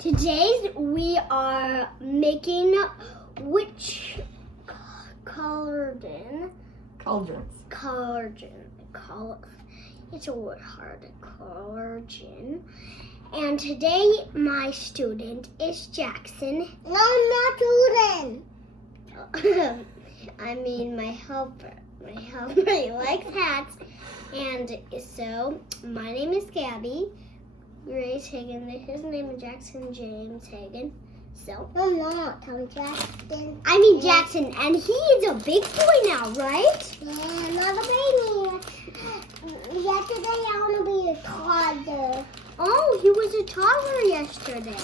Today we are making which cauldron? Cauldrons. It's a word hard. Cauldron. And today my student is Jackson. No, not student. I mean my helper. My helper, he likes hats. And so my name is Gabby. Grace Hagen. His name is Jackson James Hagen. So No, Tom Jackson. I mean Jackson, and he is a big boy now, right? Yeah, not a baby. Yesterday I want to be a toddler. Oh, he was a toddler yesterday.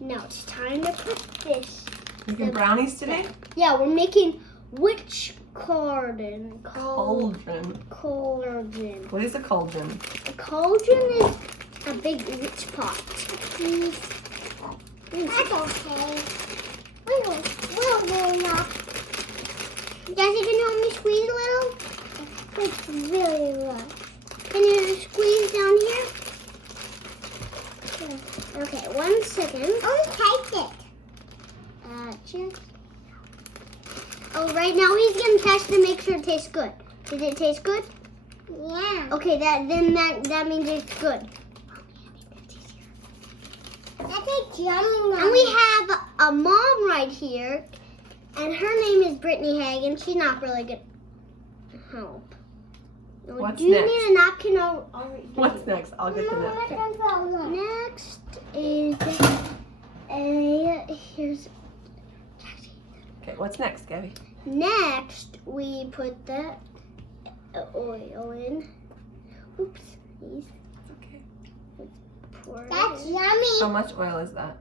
Now it's time to put this. Making brownies today? Yeah, we're making which cauldron? Cauldron. Cauldron. What is a cauldron? A cauldron is a big rich pot. That's okay. We'll enough. Jesse, can you help me squeeze a little? It's really rough. Can you squeeze down here? Okay, 1 second. Taste it. Cheers. Oh, right now he's gonna test to make sure it tastes good. Did it taste good? Yeah. Okay, that means it's good. That tastes yummy. And we have a mom right here, and her name is Brittany Hagen. She's not really good. Help. What's Do you next? need a napkin? What's next? I'll get the napkin. Next is here's. Okay, what's next, Gabby? Next, we put the oil in. Oops. Okay. Pour it That's in. yummy. How much oil is that?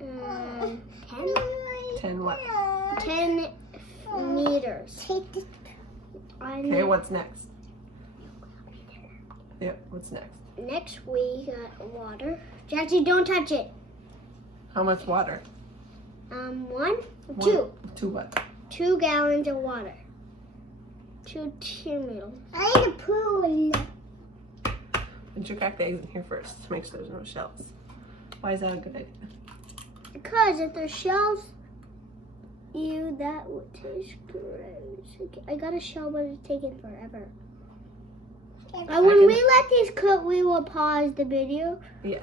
10? 10 what? 10 meters. Take it. Okay, what's next? Yep, what's next? Next, we got water. Jackie, don't touch it. How much water? 1, 2. 2 what? 2 gallons of water. 2 meters. I need a pool. Put your cracked eggs in here first to make sure there's no shells. Why is that a good idea? Because if there's shells, that would taste gross. I got a shell, but it's taking forever. When we let these cook, we will pause the video. Yes.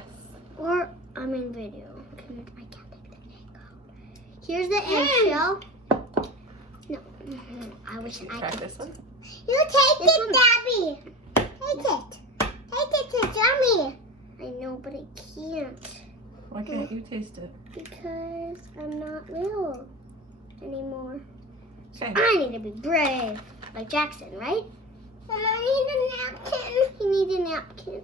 Or, video. I can't take the egg out. Here's the eggshell. No, I wish I Crack could. this one. You take This it, one. Gabby. Take it. Take it, it's yummy. I know, but I can't. Why can't you taste it? Because I'm not little anymore. Okay. I need to be brave. Like Jackson, right? And I need a napkin. You need a napkin.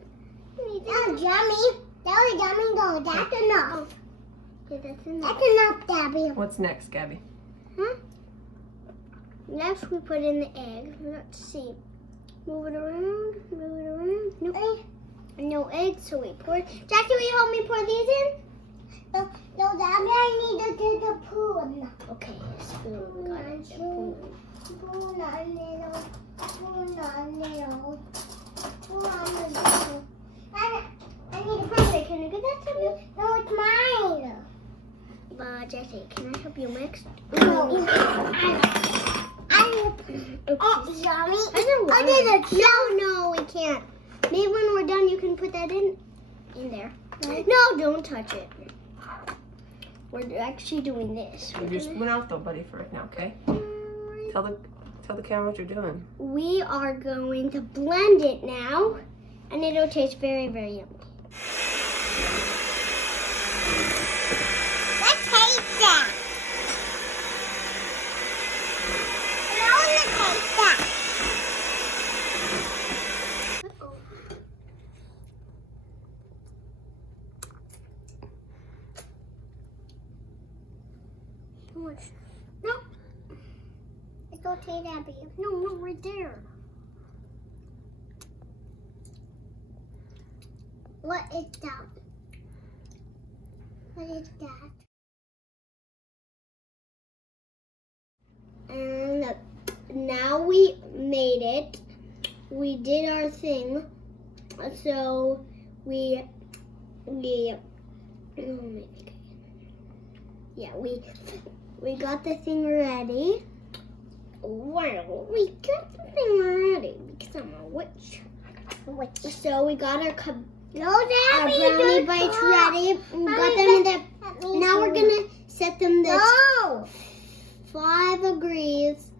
That was yummy. That was yummy though. That's enough. Yeah, that's enough. That's enough, Gabby. What's next, Gabby? Huh? Next, we put in the egg. Let's see. Move it around. Move it around. No egg, so we pour. Jackie, will you help me pour these in? No, Gabby, I need to do the pool. Okay, spoon. Got it. Spoon. Spoon on little. Spoon on little. Spoon on little. I need a Hey, can you get that to me? No, it's mine. Jackie, can I help you mix? No. Oops. Oh, yummy. I don't I did it. No, we can't. Maybe when we're done, you can put that in there. No, don't touch it. We're actually doing this. Leave your spoon out though, buddy, for right now, okay? Tell the camera what you're doing. We are going to blend it now, and it'll taste very, very yummy. Let's taste that. I want to taste that. No, It's okay, Gabby. no, right there. What is that? What is that? And now we made it. We did our thing. So we Yeah. Yeah, we got the thing ready. Wow, we got the thing ready because I'm a witch. So we got our brownie bites ready. We got them in the. Now we're gonna set them the 5 degrees,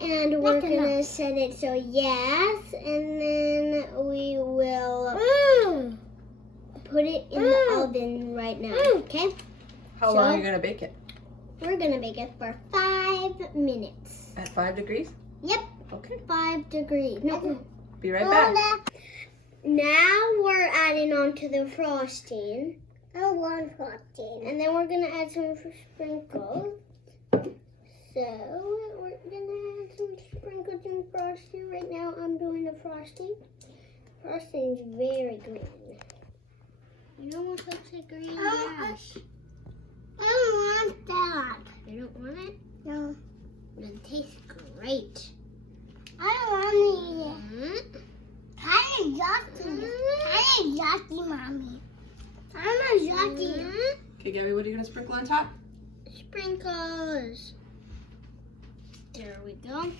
and we're gonna set it so yes, and then we will put it in the oven right now. Okay. How long are you gonna bake it? We're gonna bake it for 5 minutes. At 5 degrees? Yep. Okay. 5 degrees. No. Be right back. Now we're adding on to the frosting. I want frosting. And then we're gonna add some sprinkles. So we're gonna add some sprinkles and frosting. Right now I'm doing the frosting. Frosting's very green. It almost looks like green grass. I don't want that. You don't want it? No. It tastes great. I don't want to eat it. Kind of yucky. Kind of yucky, Mommy. I'm a yucky. Okay, Gabby, what are you gonna sprinkle on top? Sprinkles. There we go.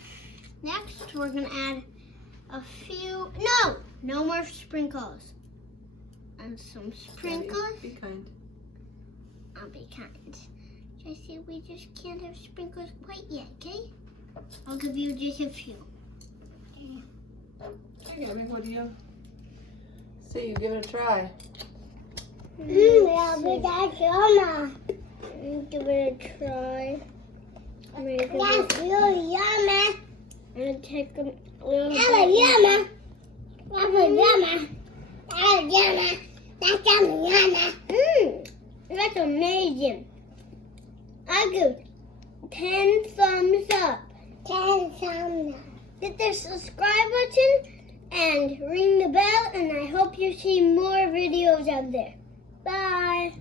Next, we're gonna add a few. No more sprinkles. And some sprinkles. Be kind. I'll be kind. Jesse, we just can't have sprinkles quite yet, okay? I'll give you just a few. Okay, Gabby, what do you say? You give it a try. Give it a try. That's really yummy. I'm gonna take a little That's bit. yummy. That's yummy. That's yummy. That's yummy. That's amazing. I give 10 thumbs up. 10 thumbs up. Hit the subscribe button and ring the bell, and I hope you see more videos out there. Bye.